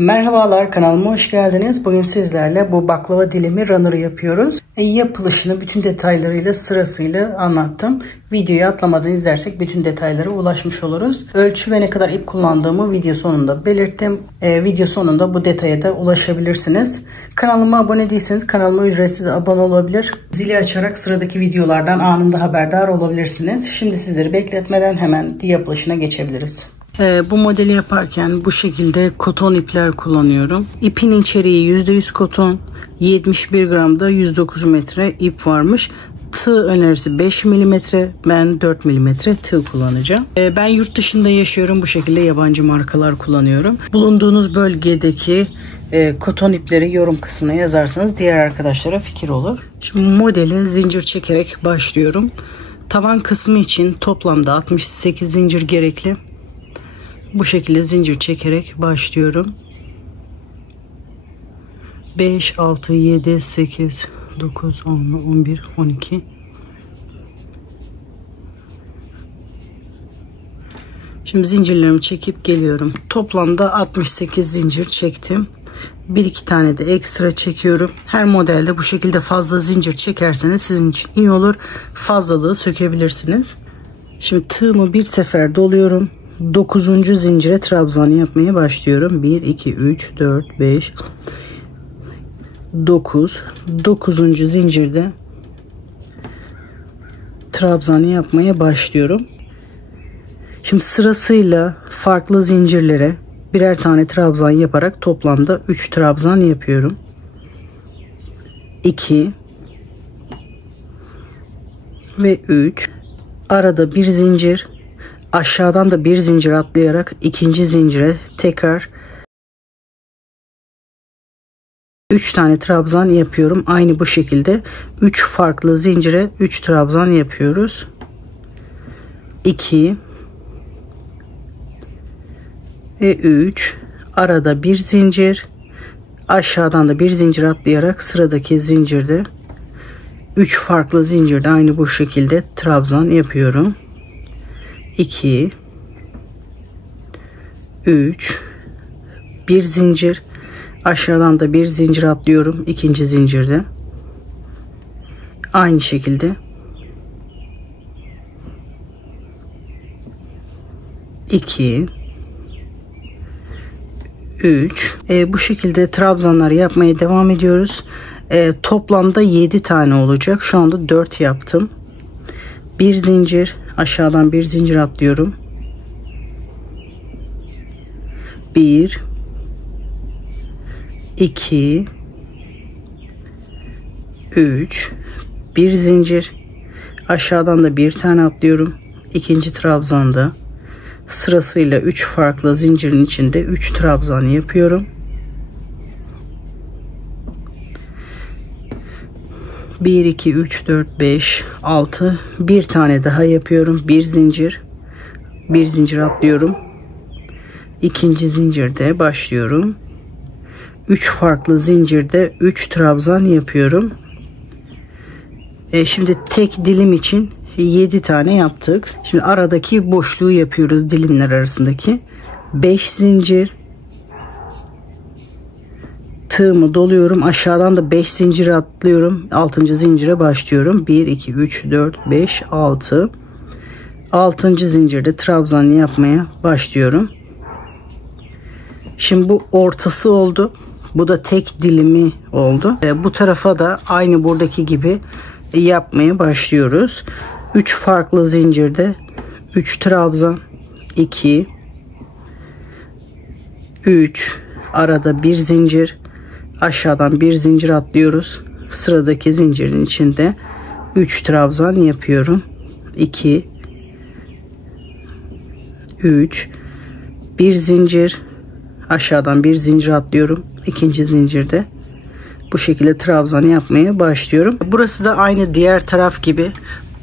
Merhabalar, kanalıma hoş geldiniz. Bugün sizlerle bu baklava dilimi runner'ı yapıyoruz. Yapılışını bütün detaylarıyla sırasıyla anlattım. Videoyu atlamadan izlersek bütün detaylara ulaşmış oluruz. Ölçü ve ne kadar ip kullandığımı video sonunda belirttim. Video sonunda bu detaya da ulaşabilirsiniz. Kanalıma abone değilseniz kanalıma ücretsiz abone olabilir. Zili açarak sıradaki videolardan anında haberdar olabilirsiniz. Şimdi sizleri bekletmeden hemen yapılışına geçebiliriz. Bu modeli yaparken bu şekilde koton ipler kullanıyorum. İpin içeriği %100 koton, 71 gramda 109 metre ip varmış. Tığ önerisi 5 mm, ben 4 mm tığ kullanacağım. Ben yurt dışında yaşıyorum, bu şekilde yabancı markalar kullanıyorum. Bulunduğunuz bölgedeki koton ipleri yorum kısmına yazarsanız diğer arkadaşlara fikir olur. Şimdi modeli zincir çekerek başlıyorum. Taban kısmı için toplamda 68 zincir gerekli. Bu şekilde zincir çekerek başlıyorum. 5, 6, 7, 8, 9, 10, 11, 12. Şimdi zincirlerimi çekip geliyorum. Toplamda 68 zincir çektim. 1-2 tane de ekstra çekiyorum. Her modelde bu şekilde fazla zincir çekerseniz sizin için iyi olur. Fazlalığı sökebilirsiniz. Şimdi tığımı bir sefer doluyorum. 9. zincire trabzan yapmaya başlıyorum. 1, 2, 3, 4, 5, 9. 9. zincirde trabzan yapmaya başlıyorum. Şimdi sırasıyla farklı zincirlere birer tane trabzan yaparak toplamda 3 trabzan yapıyorum. 2 ve 3. Arada bir zincir. Aşağıdan da bir zincir atlayarak ikinci zincire tekrar 3 tane trabzan yapıyorum. Aynı bu şekilde 3 farklı zincire 3 trabzan yapıyoruz. 2 ve 3. Arada bir zincir. Aşağıdan da bir zincir atlayarak sıradaki zincirde 3 farklı zincirde aynı bu şekilde trabzan yapıyorum. 2 3 bir zincir, aşağıdan da bir zincir atlıyorum ikinci zincirde, aynı şekilde 2 3 bu şekilde trabzanlar yapmaya devam ediyoruz. Toplamda 7 tane olacak. Şu anda 4 yaptım. Bir zincir, aşağıdan bir zincir atlıyorum. 1 2 3 bir zincir, aşağıdan da bir tane atlıyorum. İkinci trabzanda sırasıyla 3 farklı zincirin içinde 3 trabzan yapıyorum. 1 2 3 4 5 6 bir tane daha yapıyorum. Bir zincir atlıyorum. İkinci zincirde başlıyorum. 3 farklı zincirde 3 trabzan yapıyorum. Şimdi tek dilim için 7 tane yaptık. Şimdi aradaki boşluğu yapıyoruz, dilimler arasındaki. 5 zincir, tığımı doluyorum, aşağıdan da 5 zincir atlıyorum, 6. zincire başlıyorum. 1 2 3 4 5 6. 6. zincirde trabzan yapmaya başlıyorum. Şimdi bu ortası oldu, bu da tek dilimi oldu. Bu tarafa da aynı buradaki gibi yapmaya başlıyoruz. 3 farklı zincirde 3 trabzan, 2 3 arada bir zincir, aşağıdan bir zincir atlıyoruz. Sıradaki zincirin içinde 3 trabzan yapıyorum. 2 3 bir zincir, aşağıdan bir zincir atlıyorum. İkinci zincirde bu şekilde trabzan yapmaya başlıyorum. Burası da aynı diğer taraf gibi.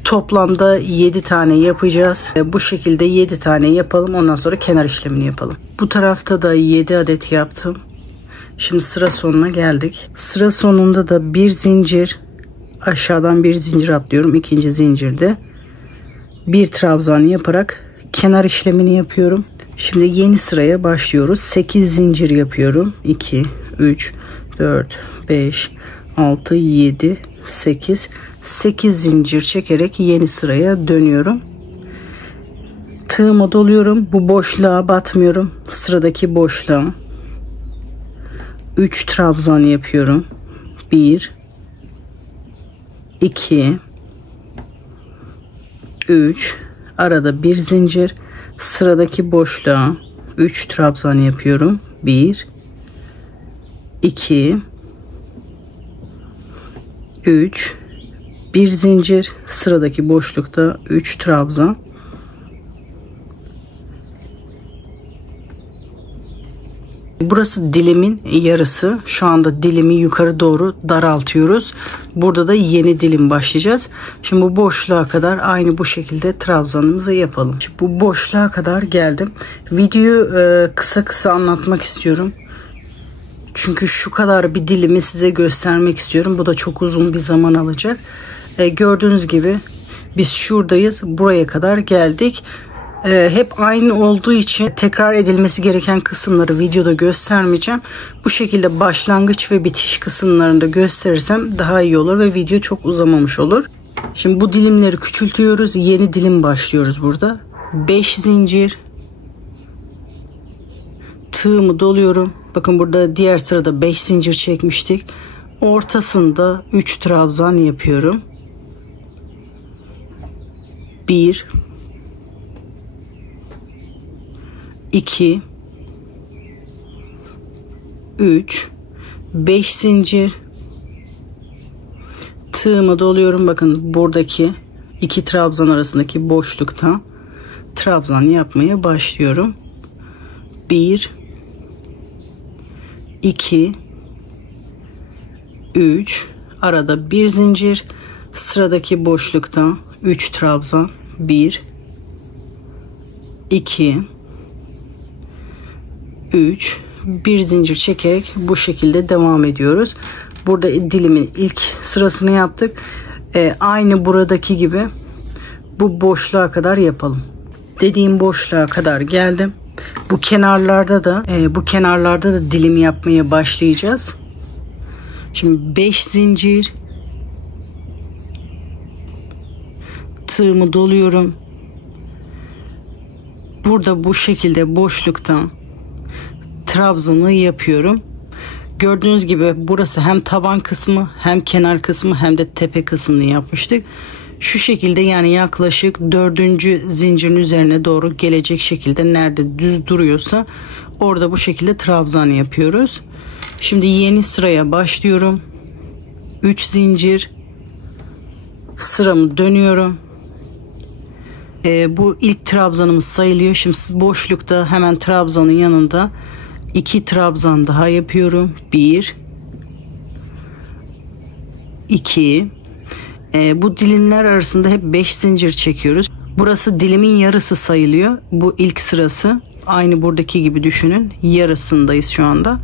Toplamda 7 tane yapacağız. Bu şekilde 7 tane yapalım. Ondan sonra kenar işlemini yapalım. Bu tarafta da 7 adet yaptım. Şimdi sıra sonuna geldik. Sıra sonunda da bir zincir, aşağıdan bir zincir atlıyorum. İkinci zincirde bir trabzan yaparak kenar işlemini yapıyorum. Şimdi yeni sıraya başlıyoruz. 8 zincir yapıyorum. 2, 3, 4, 5, 6, 7, 8. 8 zincir çekerek yeni sıraya dönüyorum. Tığımı doluyorum. Bu boşluğa batmıyorum. Sıradaki boşluğa 3 trabzan yapıyorum. 1, 2, 3. Arada bir zincir. Sıradaki boşluğa 3 trabzan yapıyorum. 1, 2, 3. Bir zincir. Sıradaki boşlukta 3 trabzan. Burası dilimin yarısı. Şu anda dilimi yukarı doğru daraltıyoruz. Burada da yeni dilim başlayacağız. Şimdi bu boşluğa kadar aynı bu şekilde trabzanımızı yapalım. Şimdi bu boşluğa kadar geldim. Videoyu kısa kısa anlatmak istiyorum. Çünkü şu kadar bir dilimi size göstermek istiyorum. Bu da çok uzun bir zaman alacak. Gördüğünüz gibi biz şuradayız. Buraya kadar geldik. Hep aynı olduğu için tekrar edilmesi gereken kısımları videoda göstermeyeceğim. Bu şekilde başlangıç ve bitiş kısımlarını da gösterirsem daha iyi olur ve video çok uzamamış olur. Şimdi bu dilimleri küçültüyoruz. Yeni dilim başlıyoruz burada. 5 zincir. Tığımı doluyorum. Bakın burada diğer sırada 5 zincir çekmiştik. Ortasında 3 trabzan yapıyorum. 1, 2, 3, 5 zincir. Tığımı doluyorum. Bakın buradaki 2 trabzan arasındaki boşlukta trabzan yapmaya başlıyorum. 1, 2, 3. Arada bir zincir. Sıradaki boşlukta 3 trabzan. 1, 2, 3. Bir zincir çekerek bu şekilde devam ediyoruz. Burada dilimin ilk sırasını yaptık. Aynı buradaki gibi bu boşluğa kadar yapalım. Dediğim boşluğa kadar geldim. Bu kenarlarda da dilim yapmaya başlayacağız. Şimdi 5 zincir. Tığımı doluyorum. Burada bu şekilde boşluktan trabzanı yapıyorum. Gördüğünüz gibi burası hem taban kısmı, hem kenar kısmı, hem de tepe kısmını yapmıştık. Şu şekilde, yani yaklaşık 4. zincirin üzerine doğru gelecek şekilde, nerede düz duruyorsa orada bu şekilde trabzan yapıyoruz. Şimdi yeni sıraya başlıyorum. 3 zincir. Sıramı dönüyorum. Bu ilk trabzanımız sayılıyor. Şimdi boşlukta hemen trabzanın yanında 2 trabzan daha yapıyorum. 1, 2. Bu dilimler arasında hep 5 zincir çekiyoruz. Burası dilimin yarısı sayılıyor. Bu ilk sırası. Aynı buradaki gibi düşünün. Yarısındayız şu anda.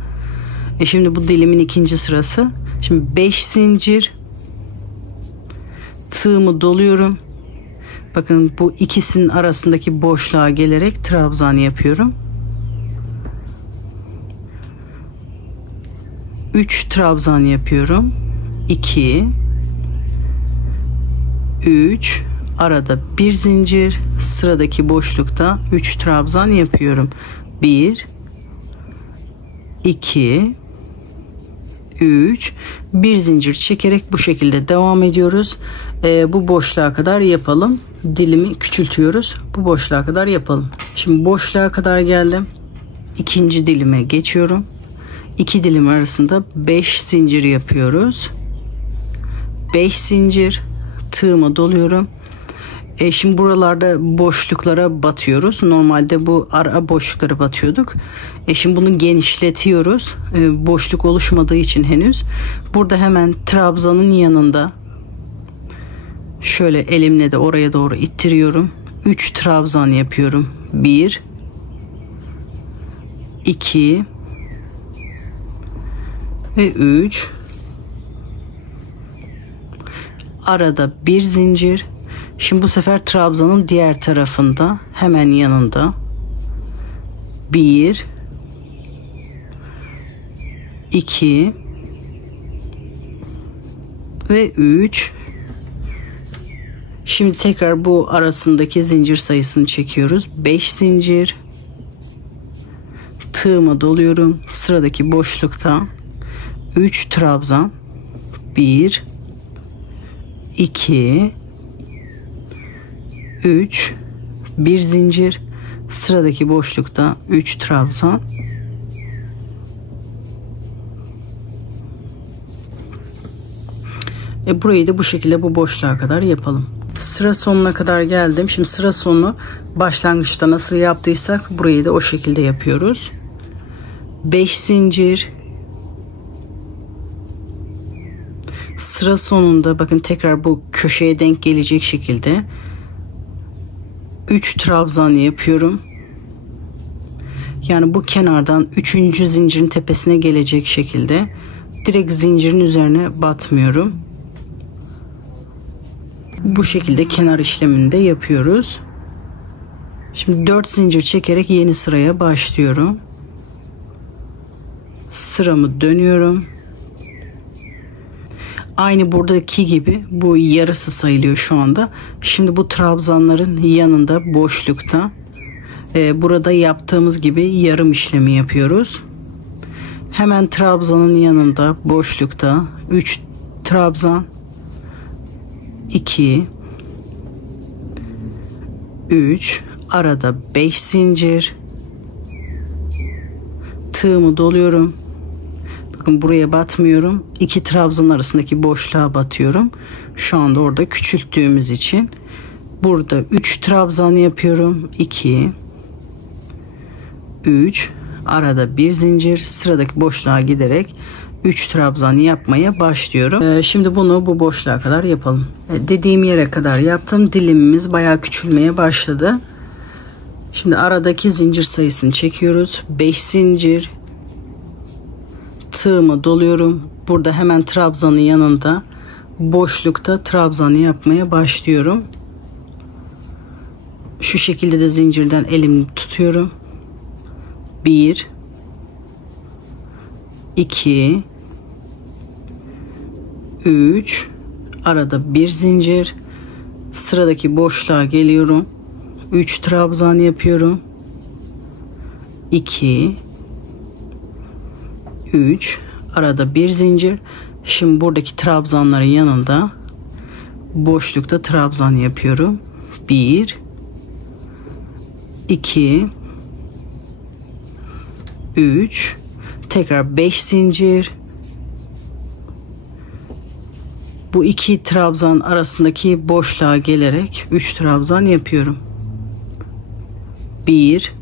Şimdi bu dilimin ikinci sırası. Şimdi 5 zincir. Tığımı doluyorum. Bakın bu ikisinin arasındaki boşluğa gelerek trabzan yapıyorum. 3 trabzan yapıyorum. 2, 3, arada bir zincir, sıradaki boşlukta 3 trabzan yapıyorum. 1, 2, 3, bir zincir çekerek bu şekilde devam ediyoruz. Bu boşluğa kadar yapalım. Dilimi küçültüyoruz. Bu boşluğa kadar yapalım. Şimdi boşluğa kadar geldim. İkinci dilime geçiyorum. 2 dilim arasında 5 zincir yapıyoruz. 5 zincir. Tığımı doluyorum. Şimdi buralarda boşluklara batıyoruz. Normalde bu ara boşluklara batıyorduk. Şimdi bunu genişletiyoruz. Boşluk oluşmadığı için henüz. Burada hemen trabzanın yanında şöyle elimle de oraya doğru ittiriyorum. 3 trabzan yapıyorum. 1, 2 ve 3. Arada bir zincir. Şimdi bu sefer trabzanın diğer tarafında, hemen yanında 1 2 ve 3. Şimdi tekrar bu arasındaki zincir sayısını çekiyoruz. 5 zincir. Tığımı doluyorum. Sıradaki boşlukta 3 trabzan. 1 2 3 1 zincir. Sıradaki boşlukta 3 trabzan. Burayı da bu şekilde bu boşluğa kadar yapalım. Sıra sonuna kadar geldim. Şimdi sıra sonu başlangıçta nasıl yaptıysak burayı da o şekilde yapıyoruz. 5 zincir. Sıra sonunda bakın tekrar bu köşeye denk gelecek şekilde 3 trabzan yapıyorum. Yani bu kenardan 3. zincirin tepesine gelecek şekilde direkt zincirin üzerine batmıyorum. Bu şekilde kenar işlemini de yapıyoruz. Şimdi 4 zincir çekerek yeni sıraya başlıyorum. Sıramı dönüyorum. Aynı buradaki gibi bu yarısı sayılıyor şu anda. Şimdi bu trabzanların yanında boşlukta burada yaptığımız gibi yarım işlemi yapıyoruz. Hemen trabzanın yanında boşlukta 3 trabzan, 2 3 arada 5 zincir. Tığımı doluyorum. Bakın buraya batmıyorum. 2 trabzan arasındaki boşluğa batıyorum. Şu anda orada küçülttüğümüz için. Burada 3 trabzan yapıyorum. 2 3 arada 1 zincir. Sıradaki boşluğa giderek 3 trabzan yapmaya başlıyorum. Şimdi bunu bu boşluğa kadar yapalım. Dediğim yere kadar yaptım. Dilimimiz bayağı küçülmeye başladı. Şimdi aradaki zincir sayısını çekiyoruz. 5 zincir. Tığımı doluyorum. Burada hemen trabzanın yanında boşlukta trabzanı yapmaya başlıyorum. Şu şekilde de zincirden elimi tutuyorum. 1 2 3 arada 1 zincir. Sıradaki boşluğa geliyorum. 3 trabzan yapıyorum. 2 3 arada 1 zincir. Şimdi buradaki trabzanların yanında boşlukta trabzan yapıyorum. 1 2 3 tekrar 5 zincir. Bu 2 trabzan arasındaki boşluğa gelerek 3 trabzan yapıyorum. 1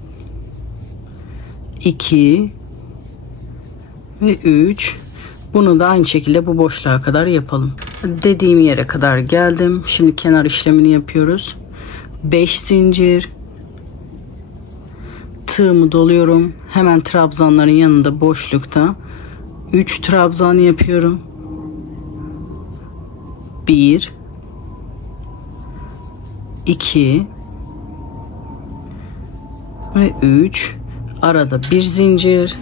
2 ve 3. Bunu da aynı şekilde bu boşluğa kadar yapalım. Dediğim yere kadar geldim. Şimdi kenar işlemini yapıyoruz. 5 zincir. Tığımı doluyorum. Hemen trabzanların yanında boşlukta 3 trabzan yapıyorum. 1 2 ve 3 arada 1 zincir.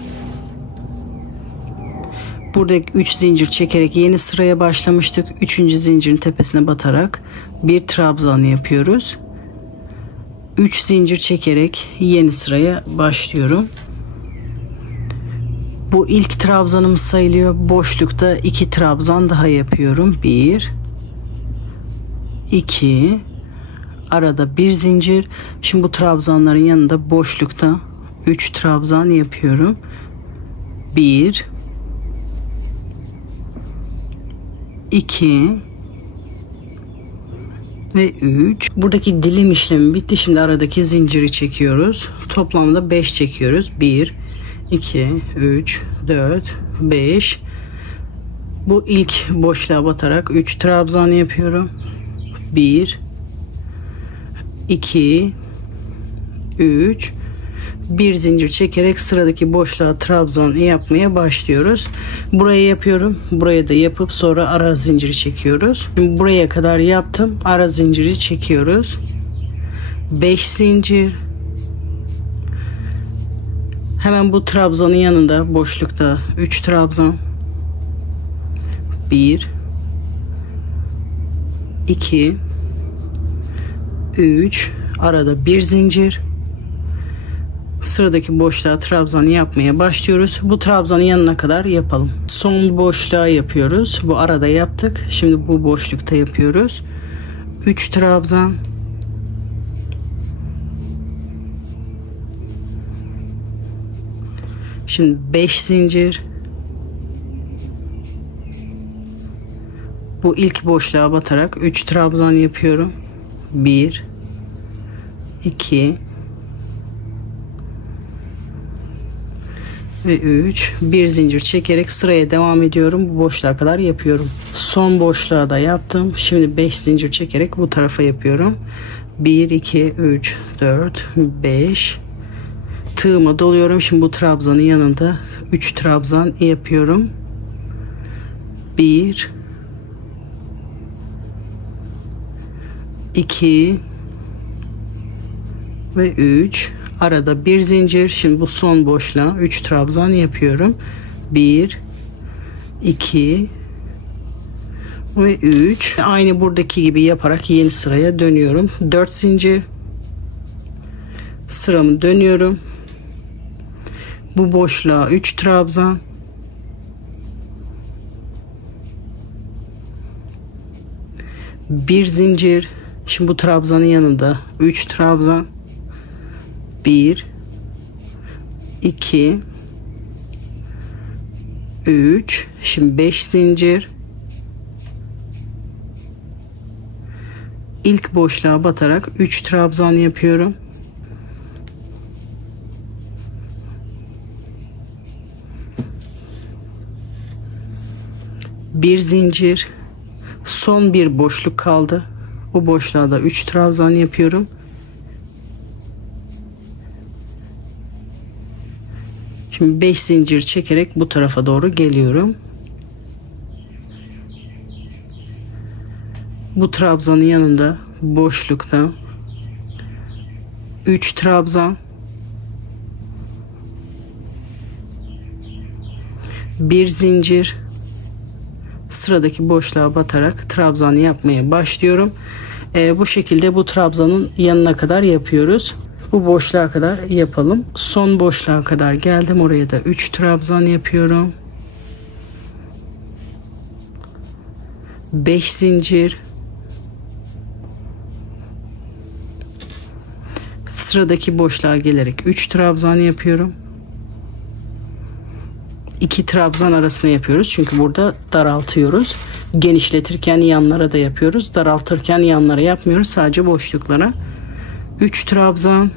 Buradaki 3 zincir çekerek yeni sıraya başlamıştık. 3. zincirin tepesine batarak bir trabzan yapıyoruz. 3 zincir çekerek yeni sıraya başlıyorum. Bu ilk trabzanımız sayılıyor. Boşlukta 2 trabzan daha yapıyorum. 1 2 arada 1 zincir. Şimdi bu trabzanların yanında boşlukta 3 trabzan yapıyorum. 1 2 ve 3. Buradaki dilim işlemi bitti. Şimdi aradaki zinciri çekiyoruz. Toplamda 5 çekiyoruz. 1 2 3 4 5. Bu ilk boşluğa batarak 3 trabzan yapıyorum. 1 2 3 bir zincir çekerek sıradaki boşluğa trabzan yapmaya başlıyoruz. Burayı yapıyorum. Buraya da yapıp sonra ara zinciri çekiyoruz. Şimdi buraya kadar yaptım. Ara zinciri çekiyoruz. 5 zincir. Hemen bu trabzanın yanında boşlukta 3 trabzan, 1 2 3, arada bir zincir. Sıradaki boşluğa trabzanı yapmaya başlıyoruz. Bu trabzanın yanına kadar yapalım. Son boşluğa yapıyoruz. Bu arada yaptık. Şimdi bu boşlukta yapıyoruz. 3 trabzan, şimdi 5 zincir. Bu ilk boşluğa batarak 3 trabzan yapıyorum. 1 2 ve 3, bir zincir çekerek sıraya devam ediyorum. Bu boşluğa kadar yapıyorum. Son boşluğa da yaptım. Şimdi 5 zincir çekerek bu tarafa yapıyorum. 1 2 3 4 5, tığıma doluyorum. Şimdi bu trabzanın yanında 3 trabzan yapıyorum. 1 2 ve 3, arada bir zincir. Şimdi bu son boşluğa 3 trabzan yapıyorum. 1 2 ve 3, aynı buradaki gibi yaparak yeni sıraya dönüyorum. 4 zincir, sıramı dönüyorum. Bu boşluğa 3 trabzan, bir zincir. Şimdi bu trabzanın yanında 3 trabzan, 1 2 3, şimdi 5 zincir. İlk boşluğa batarak 3 trabzan yapıyorum. Bir zincir. Son bir boşluk kaldı. O boşluğa da 3 trabzan yapıyorum. Şimdi 5 zincir çekerek bu tarafa doğru geliyorum. Bu trabzanın yanında boşlukta 3 trabzan, bir zincir. Sıradaki boşluğa batarak trabzanı yapmaya başlıyorum. Bu şekilde bu trabzanın yanına kadar yapıyoruz. Bu boşluğa kadar yapalım. Son boşluğa kadar geldim. Oraya da 3 trabzan yapıyorum. 5 zincir. Sıradaki boşluğa gelerek 3 trabzan yapıyorum. 2 trabzan arasına yapıyoruz. Çünkü burada daraltıyoruz. Genişletirken yanlara da yapıyoruz. Daraltırken yanlara yapmıyoruz. Sadece boşluklara. 3 trabzan,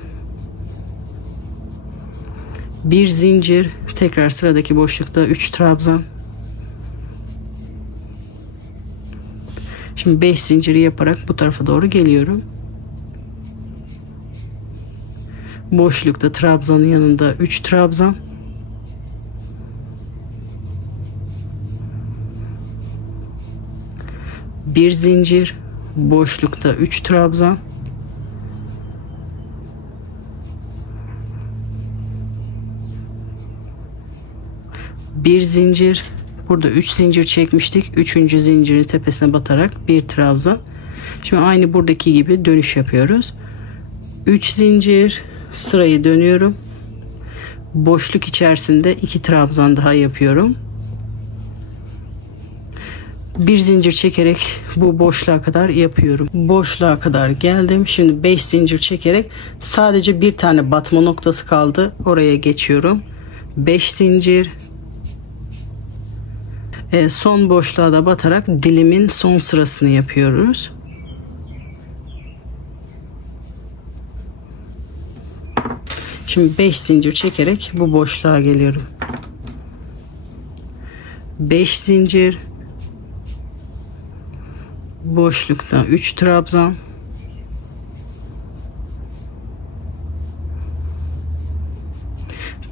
bir zincir. Tekrar sıradaki boşlukta 3 trabzan. Şimdi 5 zinciri yaparak bu tarafa doğru geliyorum. Boşlukta trabzanın yanında 3 trabzan. Bir zincir, boşlukta 3 trabzan. Bir zincir. Burada 3 zincir çekmiştik. 3. zincirin tepesine batarak bir trabzan. Şimdi aynı buradaki gibi dönüş yapıyoruz. 3 zincir, sırayı dönüyorum. Boşluk içerisinde 2 trabzan daha yapıyorum. Bir zincir çekerek bu boşluğa kadar yapıyorum. Boşluğa kadar geldim. Şimdi 5 zincir çekerek sadece bir tane batma noktası kaldı. Oraya geçiyorum. 5 zincir. Son boşluğa da batarak dilimin son sırasını yapıyoruz. Şimdi 5 zincir çekerek bu boşluğa geliyorum. 5 zincir. Boşlukta 3 trabzan.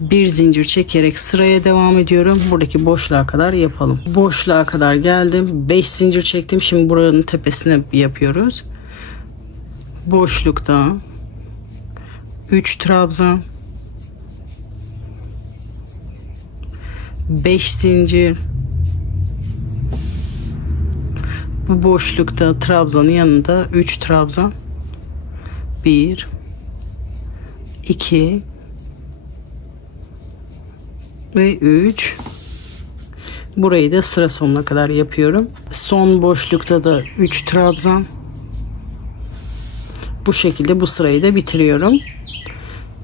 Bir zincir çekerek sıraya devam ediyorum. Buradaki boşluğa kadar yapalım. Boşluğa kadar geldim. 5 zincir çektim. Şimdi buranın tepesine yapıyoruz. Boşlukta 3 trabzan. 5 zincir. Bu boşlukta trabzanın yanında 3 trabzan. 1 2 ve 3. Burayı da sıra sonuna kadar yapıyorum. Son boşlukta da 3 trabzan. Bu şekilde bu sırayı da bitiriyorum.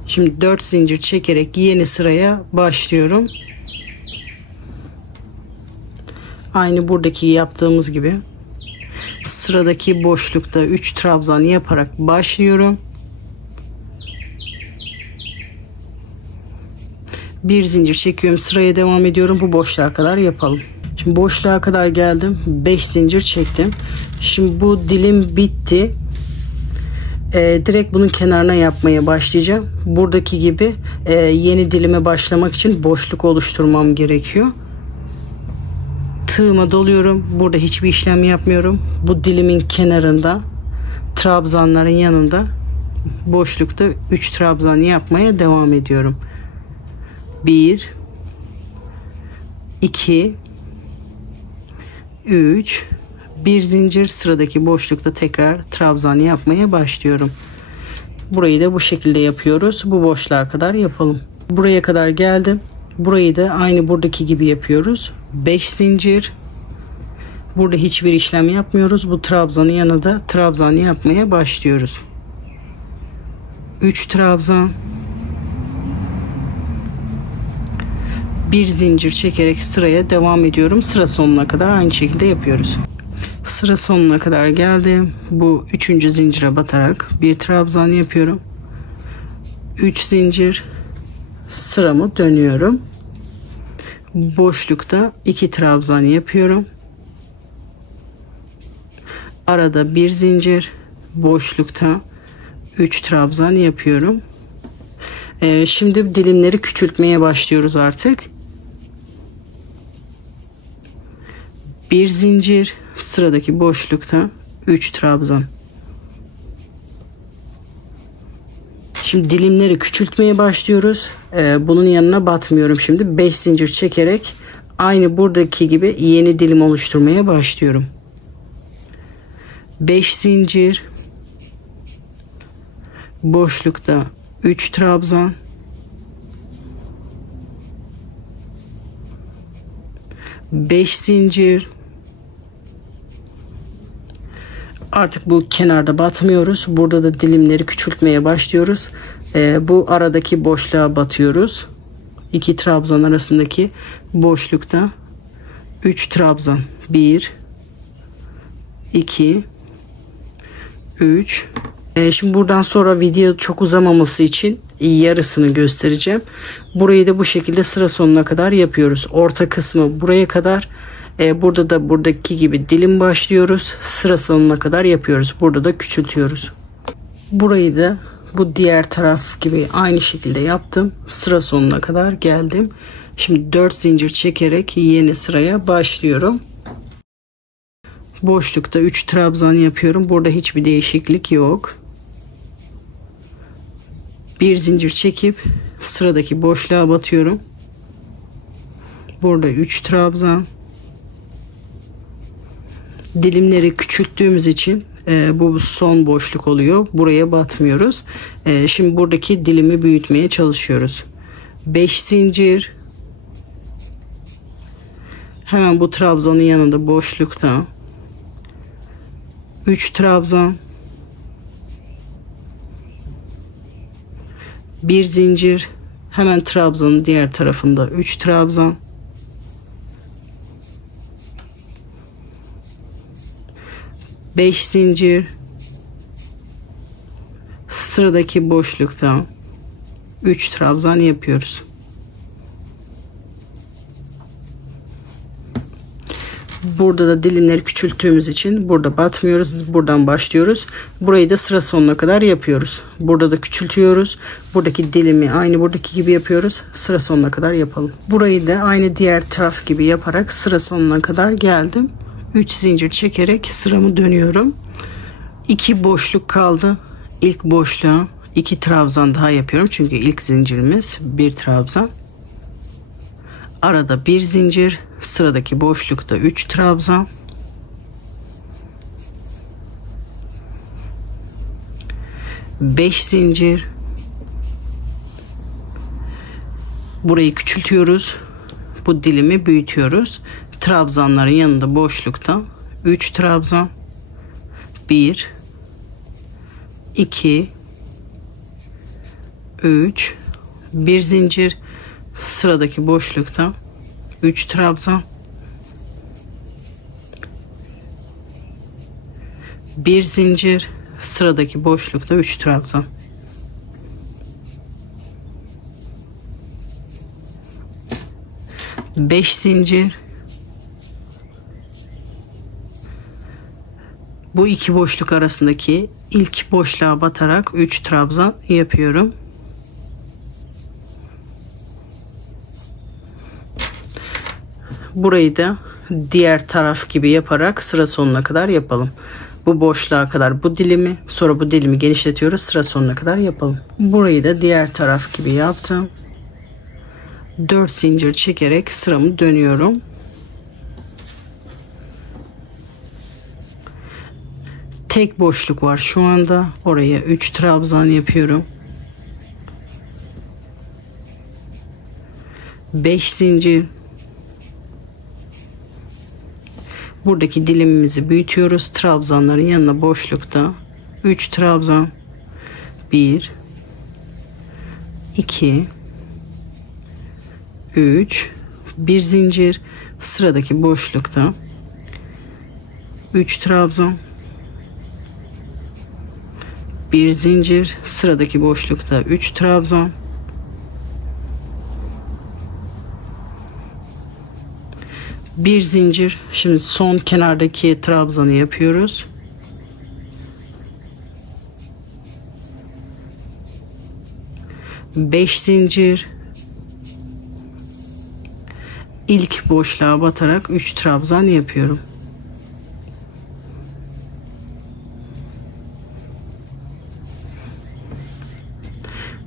Şimdi 4 zincir çekerek yeni sıraya başlıyorum. Aynı buradaki yaptığımız gibi sıradaki boşlukta 3 trabzan yaparak başlıyorum. Bir zincir çekiyorum, sıraya devam ediyorum. Bu boşluğa kadar yapalım. Şimdi boşluğa kadar geldim, 5 zincir çektim. Şimdi bu dilim bitti. Direkt bunun kenarına yapmaya başlayacağım. Buradaki gibi yeni dilime başlamak için boşluk oluşturmam gerekiyor. Tığıma doluyorum. Burada hiçbir işlem yapmıyorum. Bu dilimin kenarında, trabzanların yanında boşlukta 3 trabzan yapmaya devam ediyorum. 1 2 3 bir zincir, sıradaki boşlukta tekrar trabzan yapmaya başlıyorum. Burayı da bu şekilde yapıyoruz. Bu boşluğa kadar yapalım. Buraya kadar geldim. Burayı da aynı buradaki gibi yapıyoruz. 5 zincir. Burada hiçbir işlem yapmıyoruz. Bu trabzanın yanında trabzan yapmaya başlıyoruz. 3 trabzan. Bir zincir çekerek sıraya devam ediyorum. Sıra sonuna kadar aynı şekilde yapıyoruz. Sıra sonuna kadar geldim. Bu 3. zincire batarak bir trabzan yapıyorum. 3 zincir, sıramı dönüyorum. Boşlukta 2 trabzan yapıyorum. Arada bir zincir, boşlukta 3 trabzan yapıyorum. Şimdi dilimleri küçültmeye başlıyoruz artık. Bir zincir, sıradaki boşlukta 3 trabzan. Şimdi dilimleri küçültmeye başlıyoruz. Bunun yanına batmıyorum şimdi. 5 zincir çekerek aynı buradaki gibi yeni dilim oluşturmaya başlıyorum. 5 zincir, boşlukta 3 trabzan. Beş zincir. Artık bu kenarda batmıyoruz. Burada da dilimleri küçültmeye başlıyoruz. Bu aradaki boşluğa batıyoruz. 2 trabzan arasındaki boşlukta 3 trabzan. 1 2 3. Şimdi buradan sonra video çok uzamaması için yarısını göstereceğim. Burayı da bu şekilde sıra sonuna kadar yapıyoruz. Orta kısmı buraya kadar. Burada da buradaki gibi dilim başlıyoruz. Sıra sonuna kadar yapıyoruz. Burada da küçültüyoruz. Burayı da bu diğer taraf gibi aynı şekilde yaptım. Sıra sonuna kadar geldim. Şimdi 4 zincir çekerek yeni sıraya başlıyorum. Boşlukta 3 trabzan yapıyorum. Burada hiçbir değişiklik yok. Bir zincir çekip sıradaki boşluğa batıyorum. Burada 3 trabzan. Dilimleri küçülttüğümüz için bu son boşluk oluyor. Buraya batmıyoruz. Şimdi buradaki dilimi büyütmeye çalışıyoruz. 5 zincir. Hemen bu trabzanın yanında boşlukta 3 trabzan. Bir zincir, hemen trabzanın diğer tarafında 3 trabzan. Beş zincir, sıradaki boşlukta 3 trabzan yapıyoruz. Burada da dilimleri küçülttüğümüz için burada batmıyoruz. Buradan başlıyoruz. Burayı da sıra sonuna kadar yapıyoruz. Burada da küçültüyoruz. Buradaki dilimi aynı buradaki gibi yapıyoruz. Sıra sonuna kadar yapalım. Burayı da aynı diğer taraf gibi yaparak sıra sonuna kadar geldim. 3 zincir çekerek sıramı dönüyorum. 2 boşluk kaldı. İlk boşluğa 2 trabzan daha yapıyorum. Çünkü ilk zincirimiz 1 trabzan. Arada bir zincir, sıradaki boşlukta 3 trabzan, 5 zincir. Burayı küçültüyoruz. Bu dilimi büyütüyoruz. Trabzanların yanında boşlukta 3 trabzan, 1 2 3, bir zincir, sıradaki boşlukta 3 trabzan, bir zincir, sıradaki boşlukta 3 trabzan, beş zincir. Bu iki boşluk arasındaki ilk boşluğa batarak 3 trabzan yapıyorum. Burayı da diğer taraf gibi yaparak sıra sonuna kadar yapalım. Bu boşluğa kadar bu dilimi, sonra bu dilimi genişletiyoruz, sıra sonuna kadar yapalım. Burayı da diğer taraf gibi yaptım. 4 zincir çekerek sıramı dönüyorum. Tek boşluk var şu anda. Oraya 3 trabzan yapıyorum. 5 zincir. Buradaki dilimimizi büyütüyoruz. Trabzanların yanına boşlukta 3 trabzan, 1 2 3, bir zincir, sıradaki boşlukta 3 trabzan, bir zincir, sıradaki boşlukta 3 trabzan, bir zincir. Şimdi son kenardaki trabzanı yapıyoruz. Beş zincir. İlk boşluğa batarak 3 trabzan yapıyorum.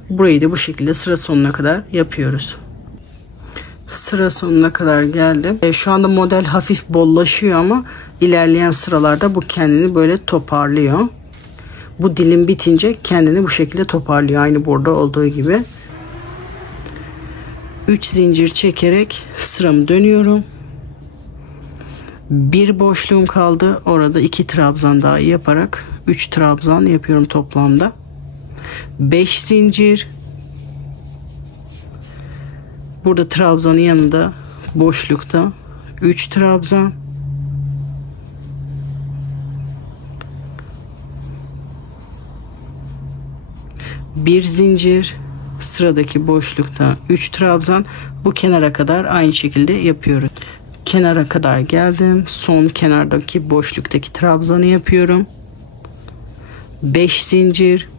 Burayı da bu şekilde sıra sonuna kadar yapıyoruz. Sıra sonuna kadar geldim. Şu anda model hafif bollaşıyor ama ilerleyen sıralarda bu kendini böyle toparlıyor. Bu dilim bitince kendini bu şekilde toparlıyor. Aynı burada olduğu gibi. 3 zincir çekerek sıramı dönüyorum. Bir boşluğum kaldı. Orada 2 trabzan daha yaparak 3 trabzan yapıyorum toplamda. 5 zincir. Burada trabzanın yanında boşlukta 3 trabzan. Bir zincir. Sıradaki boşlukta 3 trabzan. Bu kenara kadar aynı şekilde yapıyoruz. Kenara kadar geldim. Son kenardaki boşluktaki trabzanı yapıyorum. 5 zincir.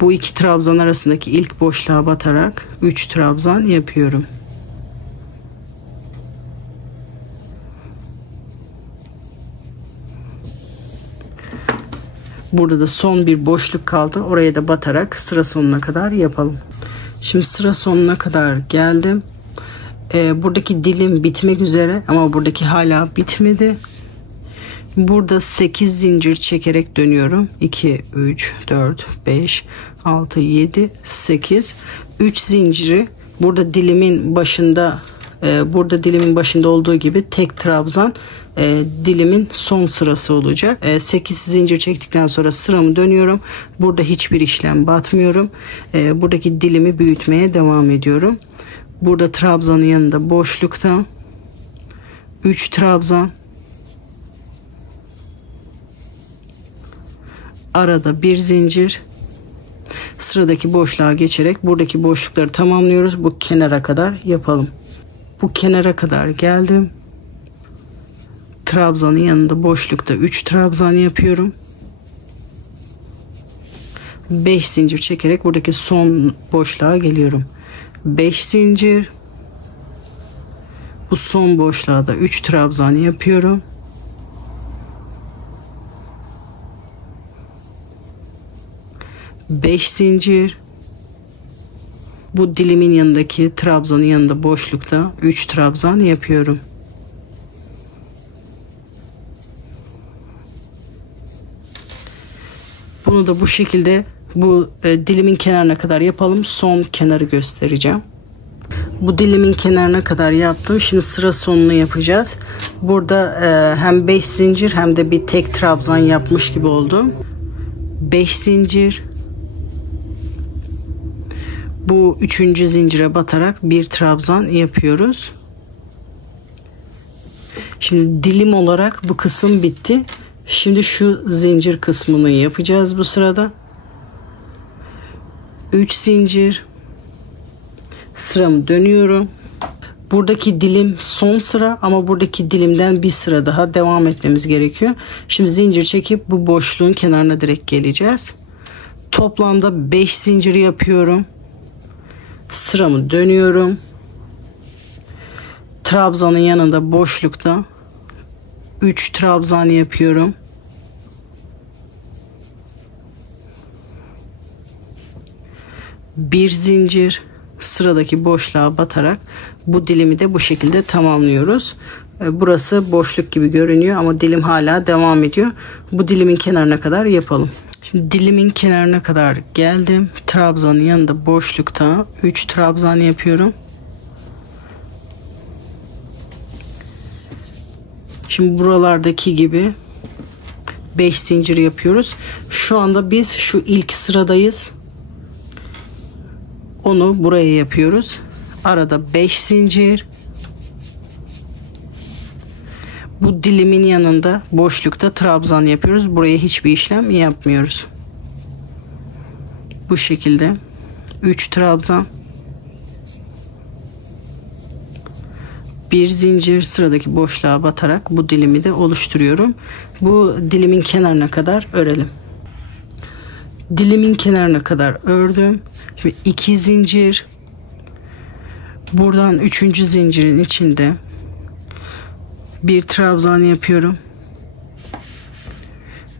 Bu iki trabzan arasındaki ilk boşluğa batarak 3 trabzan yapıyorum. Burada da son bir boşluk kaldı. Oraya da batarak sıra sonuna kadar yapalım. Şimdi sıra sonuna kadar geldim. Buradaki dilim bitmek üzere ama buradaki hala bitmedi. Burada 8 zincir çekerek dönüyorum. 2, 3, 4, 5, 6, 7, 8. 3 zinciri burada dilimin başında olduğu gibi tek trabzan dilimin son sırası olacak. 8 zincir çektikten sonra sıramı dönüyorum. Burada hiçbir işlem batmıyorum. Buradaki dilimi büyütmeye devam ediyorum. Burada trabzanın yanında boşlukta 3 trabzan, arada bir zincir, sıradaki boşluğa geçerek buradaki boşlukları tamamlıyoruz. Bu kenara kadar yapalım. Bu kenara kadar geldim. Trabzanın yanında boşlukta 3 trabzan yapıyorum. 5 zincir çekerek buradaki son boşluğa geliyorum. 5 zincir. Bu son boşluğa da 3 trabzan yapıyorum. Beş zincir. Bu dilimin yanındaki trabzanın yanında boşlukta 3 trabzan yapıyorum. Bunu da bu şekilde bu dilimin kenarına kadar yapalım. Son kenarı göstereceğim. Bu dilimin kenarına kadar yaptım. Şimdi sıra sonunu yapacağız. Burada hem 5 zincir hem de bir tek trabzan yapmış gibi oldum. 5 zincir. Bu 3. zincire batarak bir trabzan yapıyoruz. Şimdi dilim olarak bu kısım bitti. Şimdi şu zincir kısmını yapacağız bu sırada. 3 zincir. Sıramı dönüyorum. Buradaki dilim son sıra ama buradaki dilimden bir sıra daha devam etmemiz gerekiyor. Şimdi zincir çekip bu boşluğun kenarına direkt geleceğiz. Toplamda 5 zincir yapıyorum. Sıramı dönüyorum. Trabzanın yanında boşlukta 3 trabzan yapıyorum. Bir zincir, sıradaki boşluğa batarak bu dilimi de bu şekilde tamamlıyoruz. Burası boşluk gibi görünüyor ama dilim hala devam ediyor. Bu dilimin kenarına kadar yapalım. Şimdi dilimin kenarına kadar geldim. Trabzanın yanında boşlukta 3 trabzan yapıyorum. Şimdi buralardaki gibi 5 zincir yapıyoruz. Şu anda biz şu ilk sıradayız. Onu buraya yapıyoruz. Arada 5 zincir. Bu dilimin yanında boşlukta trabzan yapıyoruz. Buraya hiçbir işlem yapmıyoruz. Bu şekilde 3 trabzan. Bir zincir, sıradaki boşluğa batarak bu dilimi de oluşturuyorum. Bu dilimin kenarına kadar örelim. Dilimin kenarına kadar ördüm. Şimdi 2 zincir. Buradan 3. zincirin içinde bir trabzan yapıyorum.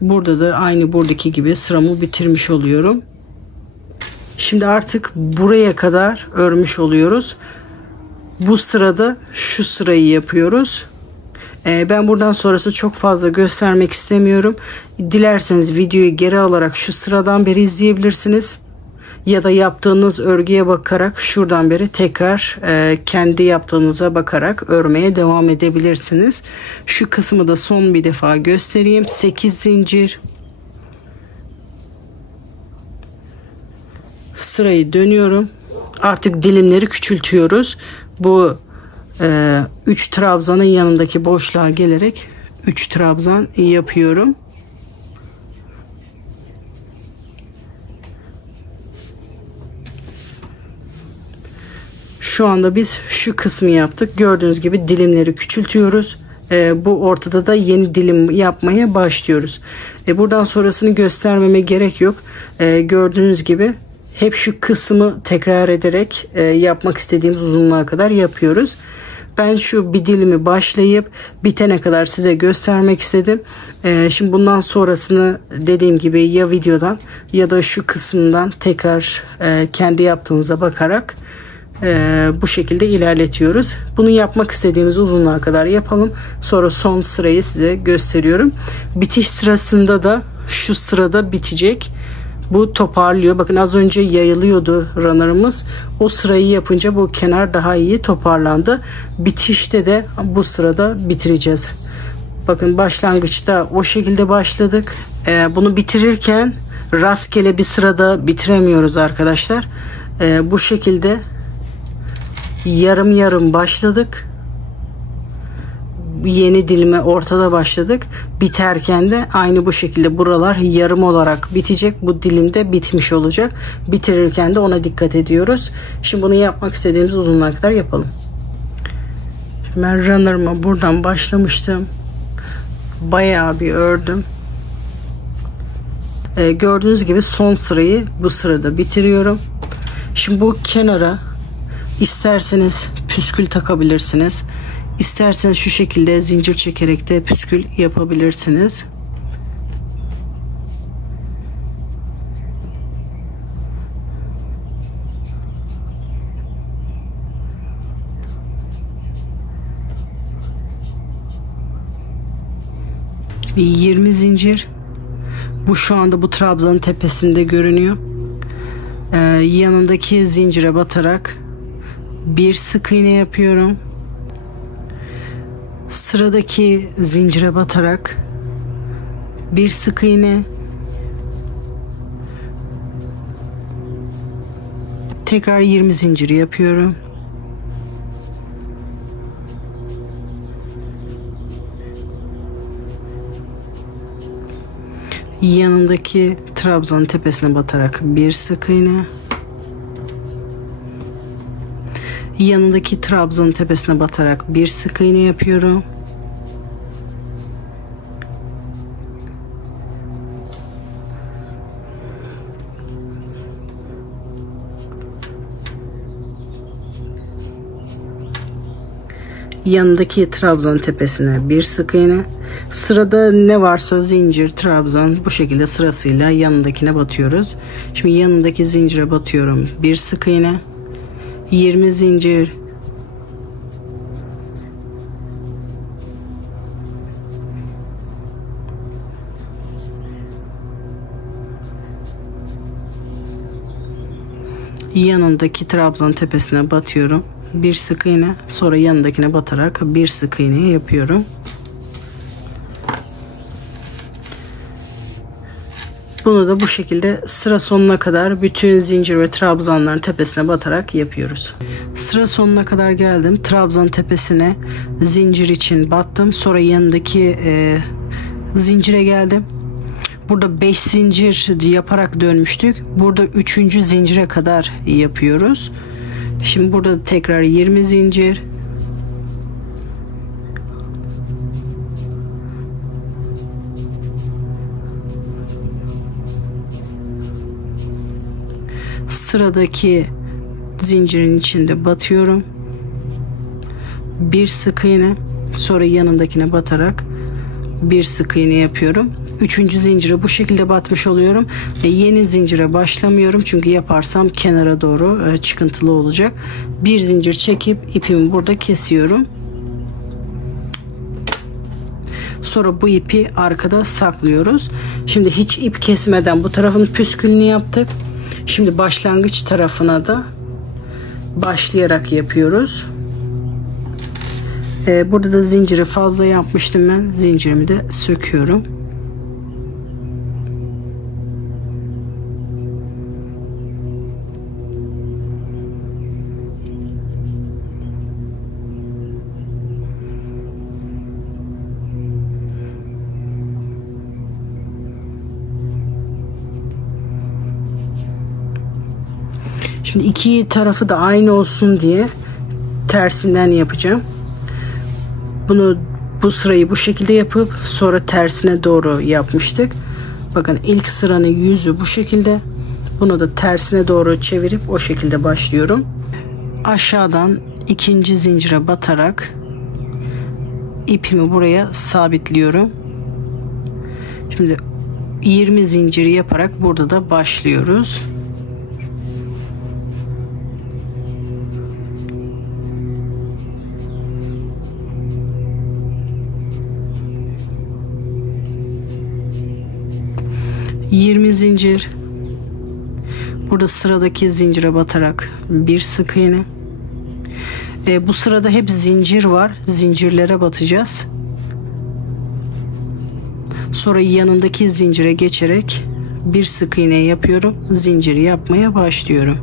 Burada da aynı buradaki gibi sıramı bitirmiş oluyorum. Şimdi artık buraya kadar örmüş oluyoruz. Bu sırada şu sırayı yapıyoruz. Ben buradan sonrası çok fazla göstermek istemiyorum. Dilerseniz videoyu geri alarak şu sıradan beri izleyebilirsiniz. Ya da yaptığınız örgüye bakarak şuradan beri tekrar kendi yaptığınıza bakarak örmeye devam edebilirsiniz. Şu kısmı da son bir defa göstereyim. 8 zincir. Sırayı dönüyorum. Artık dilimleri küçültüyoruz. Bu 3 trabzanın yanındaki boşluğa gelerek 3 trabzan yapıyorum. Şu anda biz şu kısmı yaptık. Gördüğünüz gibi dilimleri küçültüyoruz. Bu ortada da yeni dilim yapmaya başlıyoruz. Buradan sonrasını göstermeme gerek yok. Gördüğünüz gibi hep şu kısmı tekrar ederek yapmak istediğimiz uzunluğa kadar yapıyoruz. Ben şu bir dilimi başlayıp bitene kadar size göstermek istedim. Şimdi bundan sonrasını dediğim gibi ya videodan ya da şu kısımdan tekrar kendi yaptığınıza bakarak bu şekilde ilerletiyoruz. Bunu yapmak istediğimiz uzunluğa kadar yapalım. Sonra son sırayı size gösteriyorum. Bitiş sırasında da şu sırada bitecek. Bu toparlıyor. Bakın az önce yayılıyordu runner'ımız. O sırayı yapınca bu kenar daha iyi toparlandı. Bitişte de bu sırada bitireceğiz. Bakın başlangıçta o şekilde başladık. Bunu bitirirken rastgele bir sırada bitiremiyoruz arkadaşlar. Bu şekilde yarım yarım başladık. Yeni dilime ortada başladık. Biterken de aynı bu şekilde buralar yarım olarak bitecek. Bu dilimde bitmiş olacak. Bitirirken de ona dikkat ediyoruz. Şimdi bunu yapmak istediğimiz uzunluğa kadar yapalım. Ben runner'ıma buradan başlamıştım. Bayağı bir ördüm. Gördüğünüz gibi son sırayı bu sırada bitiriyorum. Şimdi bu kenara isterseniz püskül takabilirsiniz. İsterseniz şu şekilde zincir çekerek de püskül yapabilirsiniz. 20 zincir. Bu şu anda bu trabzanın tepesinde görünüyor. Yanındaki zincire batarak bir sık iğne yapıyorum. Sıradaki zincire batarak bir sık iğne. Tekrar 20 zincir yapıyorum. Yanındaki trabzanın tepesine batarak bir sık iğne. Yanındaki trabzanın tepesine batarak bir sık iğne yapıyorum. Yanındaki trabzanın tepesine bir sık iğne. Sırada ne varsa zincir, trabzan, bu şekilde sırasıyla yanındakine batıyoruz. Şimdi yanındaki zincire batıyorum. Bir sık iğne. 20 zincir. Yanındaki trabzanın tepesine batıyorum. Bir sık iğne, sonra yanındakine batarak bir sık iğne yapıyorum. Bunu da bu şekilde sıra sonuna kadar bütün zincir ve trabzanların tepesine batarak yapıyoruz. Sıra sonuna kadar geldim. Trabzan tepesine zincir için battım. Sonra yanındaki zincire geldim. Burada 5 zincir yaparak dönmüştük. Burada 3. zincire kadar yapıyoruz. Şimdi burada tekrar 20 zincir. Sıradaki zincirin içinde batıyorum. Bir sık iğne, sonra yanındakine batarak bir sık iğne yapıyorum. 3. zincire bu şekilde batmış oluyorum ve yeni zincire başlamıyorum çünkü yaparsam kenara doğru çıkıntılı olacak. Bir zincir çekip ipimi burada kesiyorum. Sonra bu ipi arkada saklıyoruz. Şimdi hiç ip kesmeden bu tarafın püskülünü yaptık. Şimdi başlangıç tarafına da başlayarak yapıyoruz. Burada da zinciri fazla yapmıştım ben. Zincirimi de söküyorum. Şimdi iki tarafı da aynı olsun diye tersinden yapacağım. Bu sırayı bu şekilde yapıp sonra tersine doğru yapmıştık. Bakın ilk sıranın yüzü bu şekilde. Bunu da tersine doğru çevirip o şekilde başlıyorum. Aşağıdan 2. zincire batarak ipimi buraya sabitliyorum. Şimdi 20 zinciri yaparak burada da başlıyoruz. Zincir. Burada sıradaki zincire batarak bir sık iğne. Bu sırada hep zincir var. Zincirlere batacağız. Sonra yanındaki zincire geçerek bir sık iğne yapıyorum. Zinciri yapmaya başlıyorum.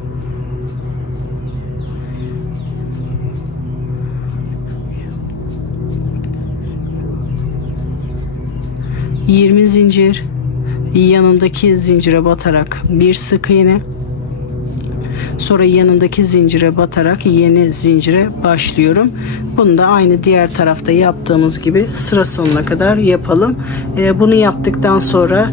Zincir. Yanındaki zincire batarak bir sık iğne. Sonra yanındaki zincire batarak yeni zincire başlıyorum. Bunu da aynı diğer tarafta yaptığımız gibi sıra sonuna kadar yapalım. Bunu yaptıktan sonra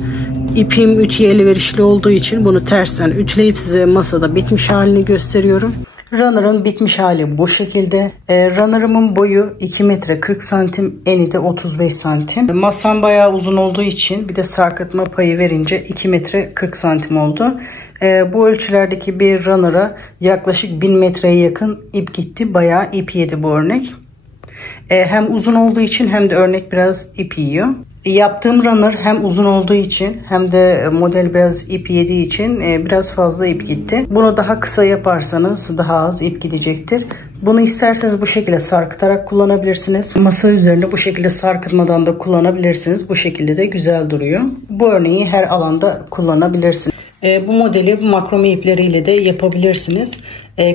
ipim ütüye elverişli olduğu için bunu tersten ütüleyip size masada bitmiş halini gösteriyorum. Runner'ın bitmiş hali bu şekilde. Runner'ımın boyu 2 metre 40 santim, eni de 35 santim. Masam bayağı uzun olduğu için bir de sarkıtma payı verince 2 metre 40 santim oldu. Bu ölçülerdeki bir runner'a yaklaşık 1000 metreye yakın ip gitti. Bayağı ip yedi bu örnek. Hem uzun olduğu için hem de örnek biraz ip yiyor. Yaptığım runner hem uzun olduğu için hem de model biraz ip yediği için biraz fazla ip gitti. Bunu daha kısa yaparsanız daha az ip gidecektir. Bunu isterseniz bu şekilde sarkıtarak kullanabilirsiniz. Masa üzerinde bu şekilde sarkıtmadan da kullanabilirsiniz. Bu şekilde de güzel duruyor. Bu örneği her alanda kullanabilirsiniz. Bu modeli makrome ipleriyle de yapabilirsiniz.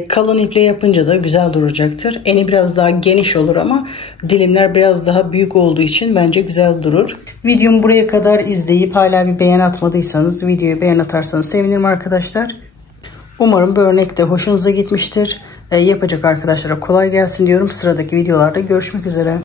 Kalın iple yapınca da güzel duracaktır. Eni biraz daha geniş olur ama dilimler biraz daha büyük olduğu için bence güzel durur. Videomu buraya kadar izleyip hala bir beğen atmadıysanız videoya beğen atarsanız sevinirim arkadaşlar. Umarım bu örnek de hoşunuza gitmiştir. Yapacak arkadaşlara kolay gelsin diyorum. Sıradaki videolarda görüşmek üzere.